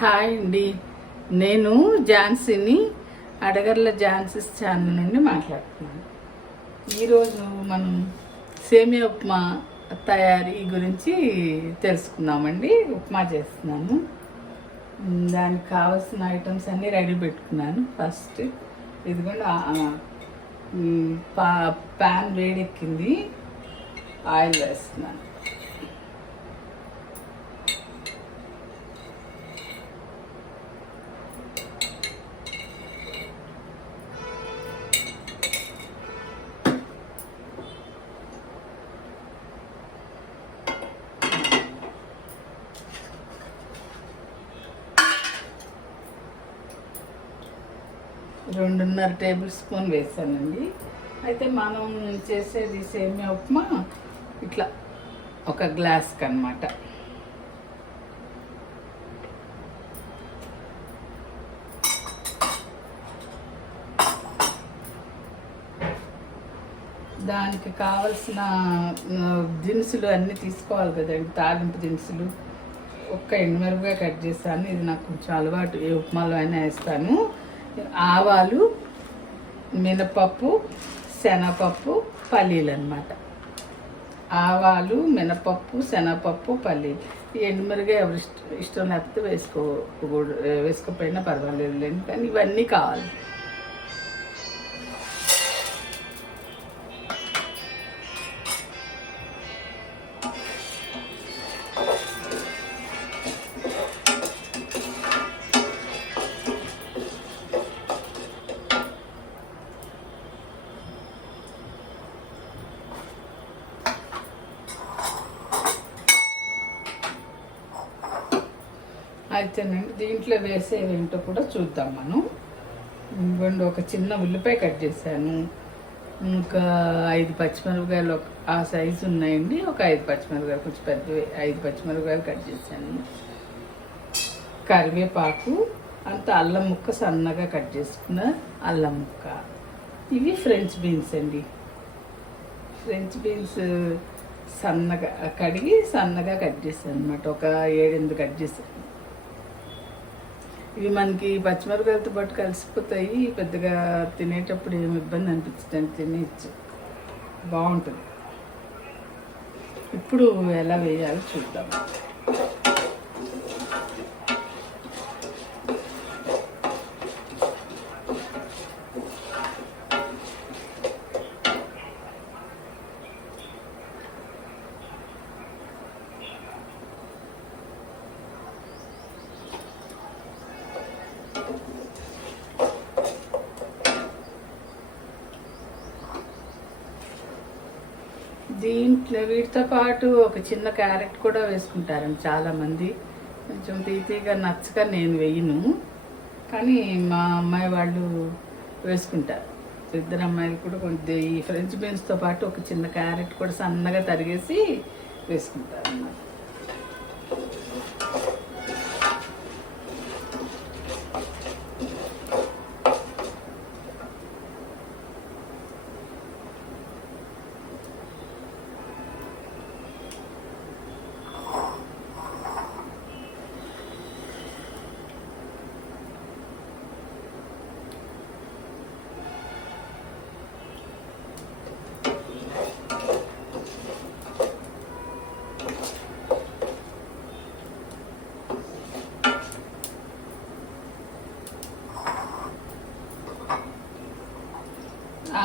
Hi అండి. నేను ఝాన్సీని, Adagarla Jhansi's channel నుండి మాట్లాడుతున్నాను. ఈరోజు మనం సేమియా ఉప్మా తయారీ గురించి తెలుసుకుందామండి. ఉప్మా చేస్తున్నాను. దానికి కావాల్సిన ఐటమ్స్ అన్నీ రెడీ పెట్టుకున్నాను. ఫస్ట్ ఇదిగోండి, ప్యాన్ వేడెక్కింది, ఆయిల్ వేస్తున్నాను. రెండున్నర టేబుల్ స్పూన్ వేసానండి. అయితే మనం చేసేది సేమియా ఉప్మా ఇట్లా ఒక గ్లాస్కి అన్నమాట. దానికి కావలసిన దినుసులు అన్నీ తీసుకోవాలి కదండి. తాలింపు దినుసులు, ఒక్క ఎండుమిరపకాయ కట్ చేస్తాను. ఇది నాకు కొంచెం అలవాటు, ఏ ఉప్మాలో అయినా వేస్తాను. ఆవాలు, మినపప్పు, శనగపప్పు, పల్లీలు అన్నమాట. ఆవాలు, మినపప్పు, శనగపప్పు, పల్లీలు. ఈ ఎండుమిరపకాయ ఎవరి ఇష్టం లేకపోతే వేసుకోకపోయినా పర్వాలేదు, కానీ ఇవన్నీ కావాలి. అయితేనండి, దీంట్లో వేసేవేంటో కూడా చూద్దాం మనం. ఇవ్వండి, ఒక చిన్న ఉల్లిపాయ కట్ చేశాను. ఇంకా 5 పచ్చిమిరపకాయలు ఆ సైజు ఉన్నాయండి. ఒక 5 పచ్చిమిరపకాయలు, కొంచెం పెద్ద 5 పచ్చిమిరపకాయలు కట్ చేశాను. కరివేపాకు, అంత అల్లం ముక్క సన్నగా కట్ చేసుకున్న అల్లం ముక్క. ఇవి ఫ్రెంచ్ బీన్స్ అండి. ఫ్రెంచ్ బీన్స్ సన్నగా కడిగి సన్నగా కట్ చేశాను అనమాట. ఒక 7-8 కట్ చేశాను. ఇవి మనకి పచ్చిమిరపకాయలతో పాటు కలిసిపోతాయి. పెద్దగా తినేటప్పుడు ఏమి ఇబ్బంది అనిపించదని తినేయచ్చు, బాగుంటుంది. ఇప్పుడు ఎలా వేయాలో చూద్దాం. దీంట్లో వీటితో పాటు ఒక చిన్న క్యారెట్ కూడా వేసుకుంటారండి చాలామంది. కొంచెం తీతీగా నచ్చక నేను వేయను, కానీ మా అమ్మాయి వాళ్ళు వేసుకుంటారు. 2 అమ్మాయిలు కూడా కొంచెం ఈ ఫ్రెంచ్ బీన్స్తో పాటు ఒక చిన్న క్యారెట్ కూడా సన్నగా తరిగేసి వేసుకుంటారు అన్నమాట.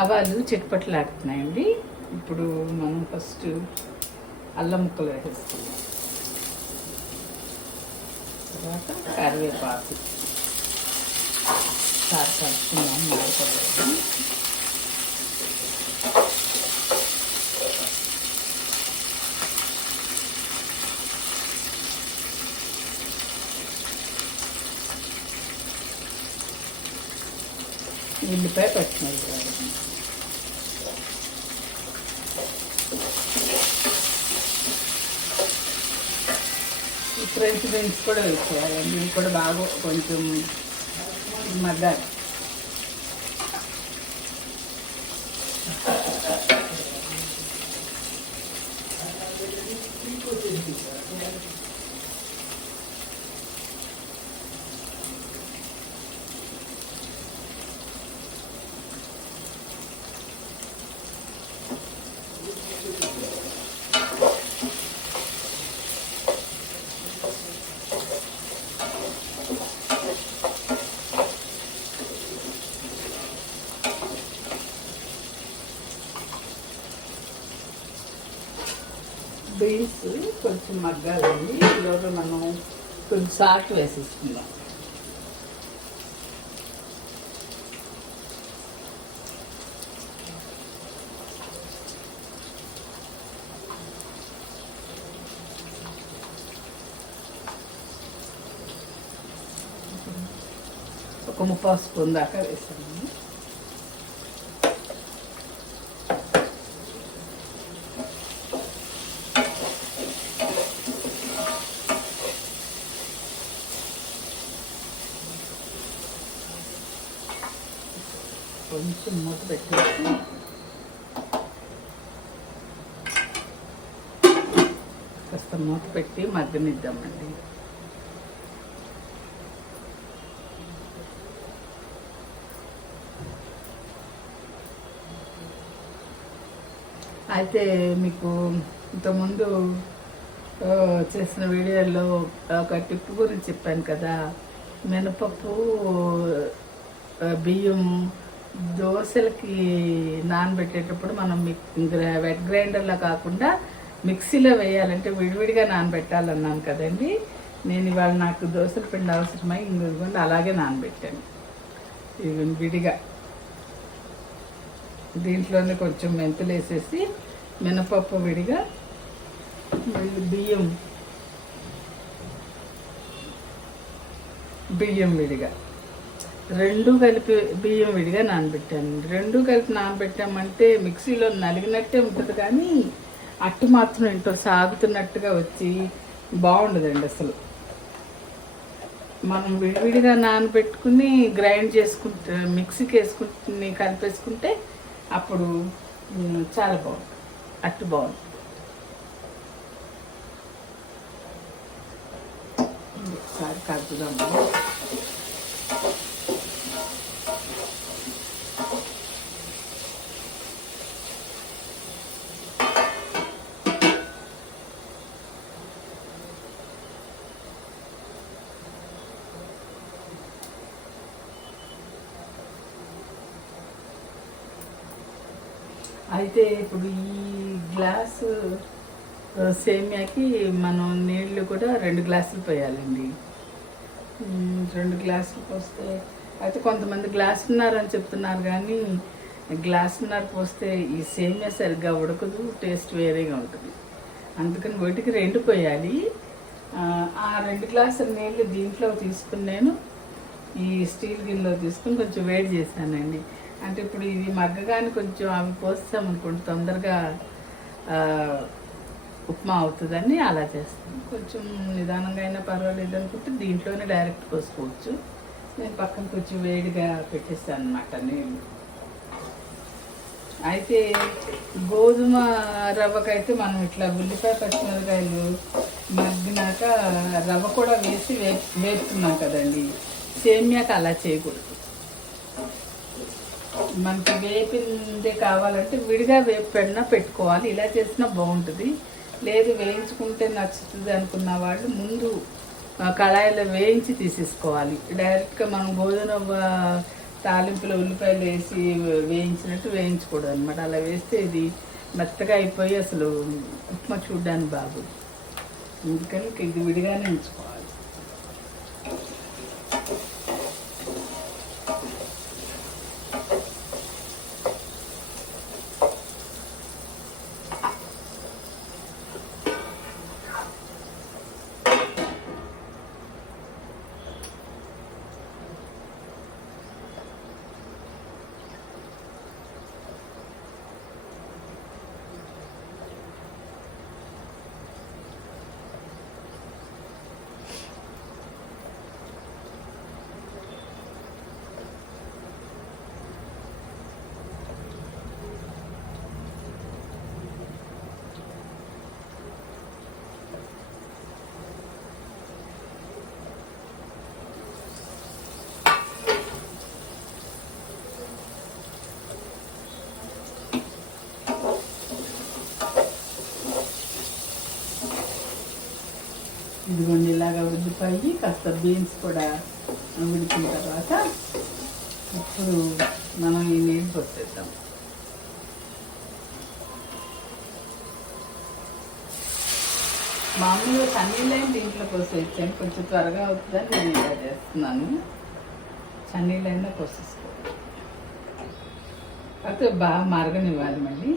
ఆవాలు చిట్పట్లాడుతున్నాయండి. ఇప్పుడు మనం ఫస్ట్ అల్లం ముక్కలు వేసేస్తున్నాం. తర్వాత కరివేపాకు కలుపుకున్నాం. మాడిపోతుంది. ఉల్లిపాయ, పచ్చిమిరపకాయలు, ఫ్రెంచ్ బీన్స్ కూడా వేసుకోవాలండి. ఇవి కూడా బాగా కొంచెం మగ్గాలి. కొంచెం మగ్గాలండి. ఈలోగా మనం కొంచెం సాల్ట్ వేసేసుకుందాం. ఒక 3 స్పూన్ దాకా వేసాను. కొంచెం మూత పెట్టేసి కాస్త మూత పెట్టి మగ్గనిద్దామండి. అయితే మీకు ఇంతకుముందు చేసిన వీడియోలో ఒక టిప్ గురించి చెప్పాను కదా, మినపప్పు బియ్యం దోశలకి నానబెట్టేటప్పుడు మనం వెట్ గ్రైండర్లో కాకుండా మిక్సీలో వేయాలంటే విడివిడిగా నానబెట్టాలన్నాను కదండి. నేను ఇవాళ నాకు దోశల పిండి అవసరమై ఇంకొండి అలాగే నానబెట్టాను. ఇవి విడిగా దీంట్లోనే కొంచెం మెంతులు వేసేసి మినపప్పు విడిగా, బియ్యం విడిగా, రెండు కలిపి బియ్యం విడిగా నానబెట్టాను. రెండు కలిపి నానబెట్టామంటే మిక్సీలో నలిగినట్టే ఉంటుంది, కానీ అట్టు మాత్రం ఏంటో సాగుతున్నట్టుగా వచ్చి బాగుండదండి అసలు. మనం విడివిడిగా నానబెట్టుకుని గ్రైండ్ చేసుకుంటే మిక్సీకి వేసుకుని కలిపేసుకుంటే అప్పుడు చాలా బాగుంటుంది, అట్టు బాగుంటుంది. ఒకసారి కలుపుదాము. అయితే ఇప్పుడు ఈ గ్లాసు సేమియాకి మనం నీళ్ళు కూడా 2 గ్లాసులు పోయాలండి. 2 గ్లాసులు పోస్తే, అయితే కొంతమంది గ్లాసున్నారని చెప్తున్నారు, కానీ గ్లాసున్నర పోస్తే ఈ సేమియా సరిగ్గా ఉడకదు, టేస్ట్ వేరేగా ఉంటుంది. అందుకని వాటికి 2 పోయాలి. ఆ 2 గ్లాసుల నీళ్ళు దీంట్లో తీసుకుని నేను ఈ స్టీల్ గిన్నెలో తీసుకుని కొంచెం వేడి చేశానండి. అంటే ఇప్పుడు ఇది మగ్గగానే కొంచెం అవి పోస్తామనుకోండి తొందరగా ఉప్మా అవుతుందని అలా చేస్తాను. కొంచెం నిదానంగా అయినా పర్వాలేదు అనుకుంటే దీంట్లోనే డైరెక్ట్ పోసుకోవచ్చు. నేను పక్కన కొంచెం వేడిగా పెట్టేస్తాను అన్నమాట నీళ్ళు. అయితే గోధుమ రవ్వకైతే మనం ఇట్లా ఉల్లిపాయ పచ్చిమిరకాయలు మగ్గినాక రవ్వ కూడా వేసి వేపుతున్నాం కదండి. సేమియాకి అలా చేయకూడదు. మనకి వేపిందే కావాలంటే విడిగా వేపెడినా పెట్టుకోవాలి. ఇలా చేసినా బాగుంటుంది. లేదు వేయించుకుంటే నచ్చుతుంది అనుకున్న వాళ్ళు ముందు కళాయిలో వేయించి తీసేసుకోవాలి. డైరెక్ట్గా మనం గోధుమ తాలింపులో ఉల్లిపాయలు వేసి వేయించినట్టు వేయించకూడదు అనమాట. అలా వేస్తే ఇది మెత్తగా అయిపోయి అసలు ఉప్మా చూడ్డానికి బాగుంది. అందుకని ఇది విడిగానే ఉంచుకోవాలి. ఇదిగోండి ఇలాగా ఉల్లిపాయి కాస్త బీన్స్ కూడా ఉడికిన తర్వాత ఇప్పుడు మనం ఈ నీళ్ళు పోసేద్దాం. మామూలుగా చన్నీళ్ళని దీంట్లో పోసేసాను, కొంచెం త్వరగా అవుతుందని నేను ఇలా చేస్తున్నాను. చన్నీళ్ళైనా పోసేసుకోవాలి, కాకపోతే బాగా మరగనివ్వాలి మళ్ళీ.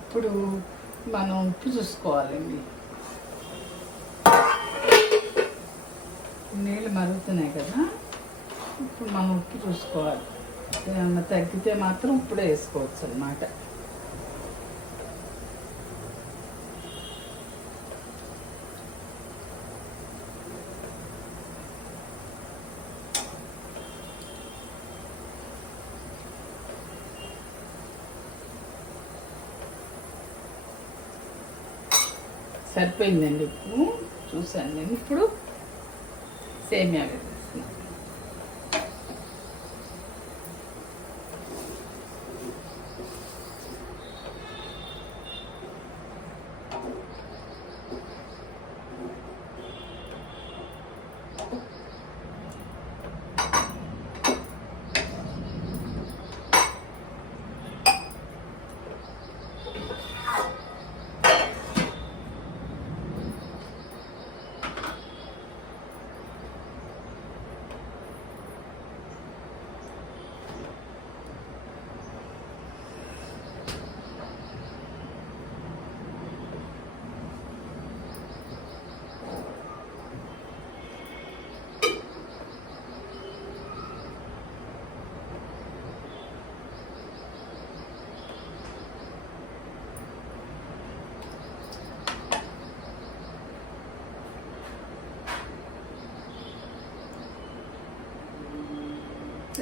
ఇప్పుడు మనం ఉప్పు చూసుకోవాలండి. నీళ్ళు మరుగుతున్నాయి కదా, ఇప్పుడు మనం ఉప్పు చూసుకోవాలి. ఏమన్నా తగ్గితే మాత్రం ఇప్పుడే వేసుకోవచ్చు అన్నమాట. సరిపోయిందండి ఉప్పు, చూసాను నేను. ఇప్పుడు సేమియా వేసేస్తున్నాను.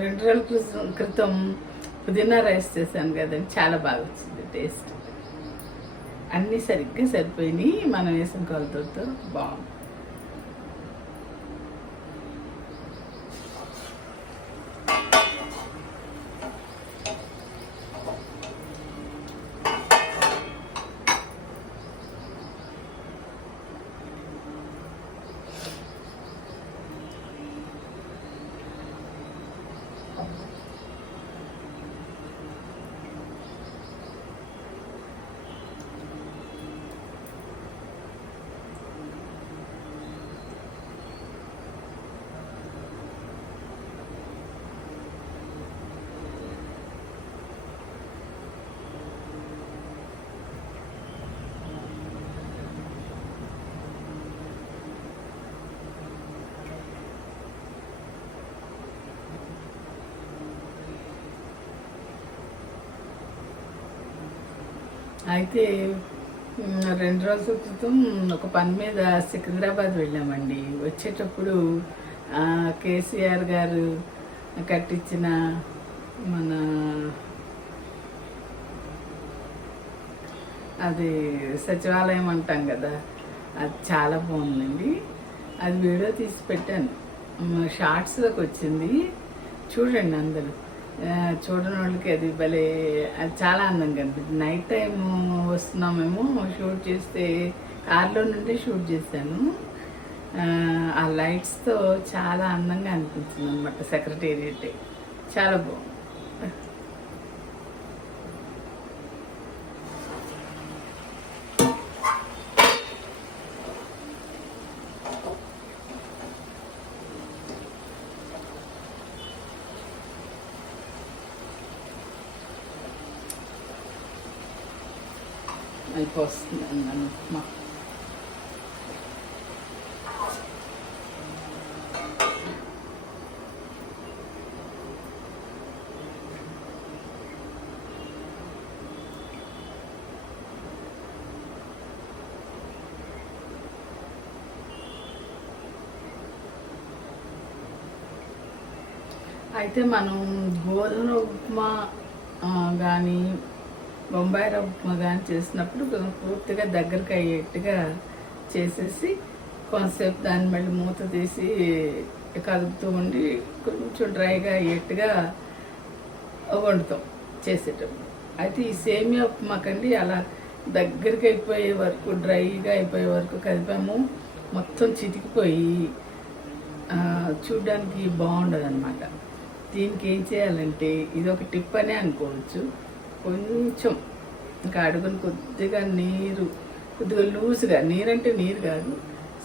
రెండు రోజుల క్రితం పుదీనా రైస్ చేశాను కదండి, చాలా బాగా వచ్చింది టేస్ట్. అన్నీ సరిగ్గా సరిపోయినాయి, మనం వేసిన కొలతలతో బాగుంది. అయితే 2 రోజుల క్రితం ఒక పని మీద సికింద్రాబాద్ వెళ్ళామండి. వచ్చేటప్పుడు కేసీఆర్ గారు కట్టించిన మన అది సచివాలయం అంటాం కదా, అది చాలా బాగుందండి. అది వీడియో తీసి పెట్టాను, షార్ట్స్లోకి వచ్చింది, చూడండి అందరూ. చూడని వాళ్ళకి అది భలే, అది చాలా అందంగా అనిపించింది. నైట్ టైం వస్తున్నామేమో షూట్ చేస్తే, కార్లో నుండి షూట్ చేశాను. ఆ లైట్స్తో చాలా అందంగా అనిపించింది అనమాట సెక్రటేరియట్. చాలా బాగుంది. అయిపోతుంది ఉప్మా. అయితే మనం గోధుమ ఉప్మా కానీ బొంబాయి రవ్వ ఉప్మా కానీ చేసినప్పుడు పూర్తిగా దగ్గరికి అయ్యేట్టుగా చేసేసి కొంతసేపు దాన్ని మళ్ళీ మూత తీసి కలుపుతూ ఉండి కొంచెం డ్రైగా అయ్యేట్టుగా వండుతాం చేసేటప్పుడు. అయితే ఈ సేమియా ఉప్మాకండి అలా దగ్గరికి అయిపోయే వరకు డ్రైగా అయిపోయే వరకు కదిపాము, మొత్తం చితికిపోయి చూడడానికి బాగుండదు అనమాట. దీనికి ఏం చేయాలంటే ఇది ఒక టిప్ అనే అనుకోవచ్చు. కొంచెం ఇంకా అడుగుని కొద్దిగా కొద్దిగా లూజ్గా, నీరంటే నీరు కాదు,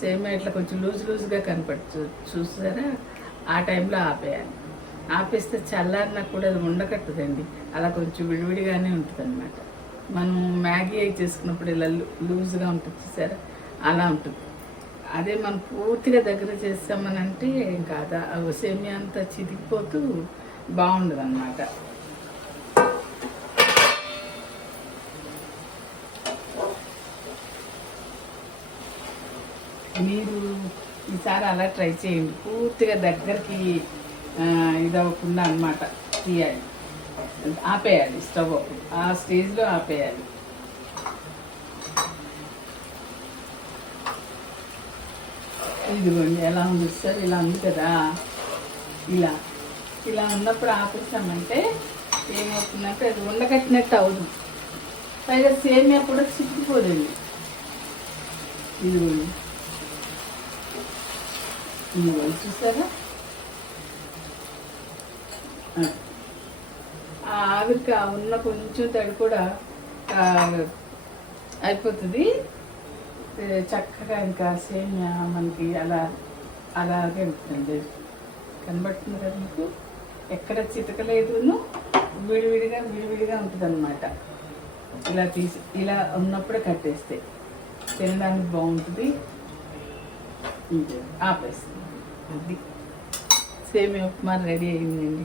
సేమియా ఇట్లా కొంచెం లూజ్గా కనపడుతుంది చూసారా, ఆ టైంలో ఆపేయాలి. ఆపేస్తే చల్లారినా కూడా అది ఉండకట్టదండి, అలా కొంచెం విడివిడిగానే ఉంటుంది అనమాట. మనం మ్యాగీ అయి చేసుకున్నప్పుడు ఇలా లూజ్గా ఉంటుంది చూసారా, అలా ఉంటుంది. అదే మనం పూర్తిగా దగ్గర చేస్తామనంటే ఇంకా సేమియా అంతా చితికిపోతూ బాగుండదు అన్నమాట. మీరు ఈసారి అలా ట్రై చేయండి. పూర్తిగా దగ్గరికి ఇది అవ్వకుండా అనమాట తీయాలి, ఆపేయాలి స్టవ్, ఆ స్టేజ్లో ఆపేయాలి. ఇదిగోండి ఎలా ఉంది సార్, ఇలా ఉంది కదా, ఇలా ఉన్నప్పుడు ఆపేసామంటే ఏమవుతుందంటే అది ఉండకట్టినట్టు అవుతుంది, పైగా సేమియా కూడా చిక్కిపోదండి. ఇదిగోండి చూసారా, ఆవిరికి ఉన్న కొంచెం తడి కూడా అయిపోతుంది చక్కగా. ఇంకా సేమియా మనకి అలాగే ఉంటుంది, కనబడుతుంది కదా మీకు, ఎక్కడ చితకలేదును, విడివిడిగా ఉంటుంది అనమాట. ఇలా ఉన్నప్పుడే కట్టేస్తే తినడానికి బాగుంటుంది. ఆపేస్తుంది. అది సేమియా ఉప్మా రెడీ అయిందండి.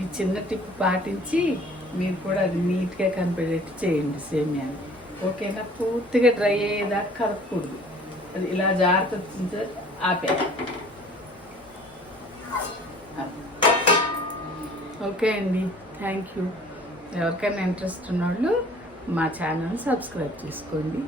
ఈ చిన్న టిప్ పాటించి మీరు కూడా అది నీట్గా కనిపెట్టేట్టు చేయండి సేమియాని. ఓకేనా, పూర్తిగా డ్రై అయ్యేదాకా కలపకూడదు, అది ఇలా జాగ్రత్త ఆపే. ఓకే అండి, థ్యాంక్ యూ. ఎవరికైనా ఇంట్రెస్ట్ ఉన్నవాళ్ళు మా ఛానల్ సబ్స్క్రైబ్ చేసుకోండి.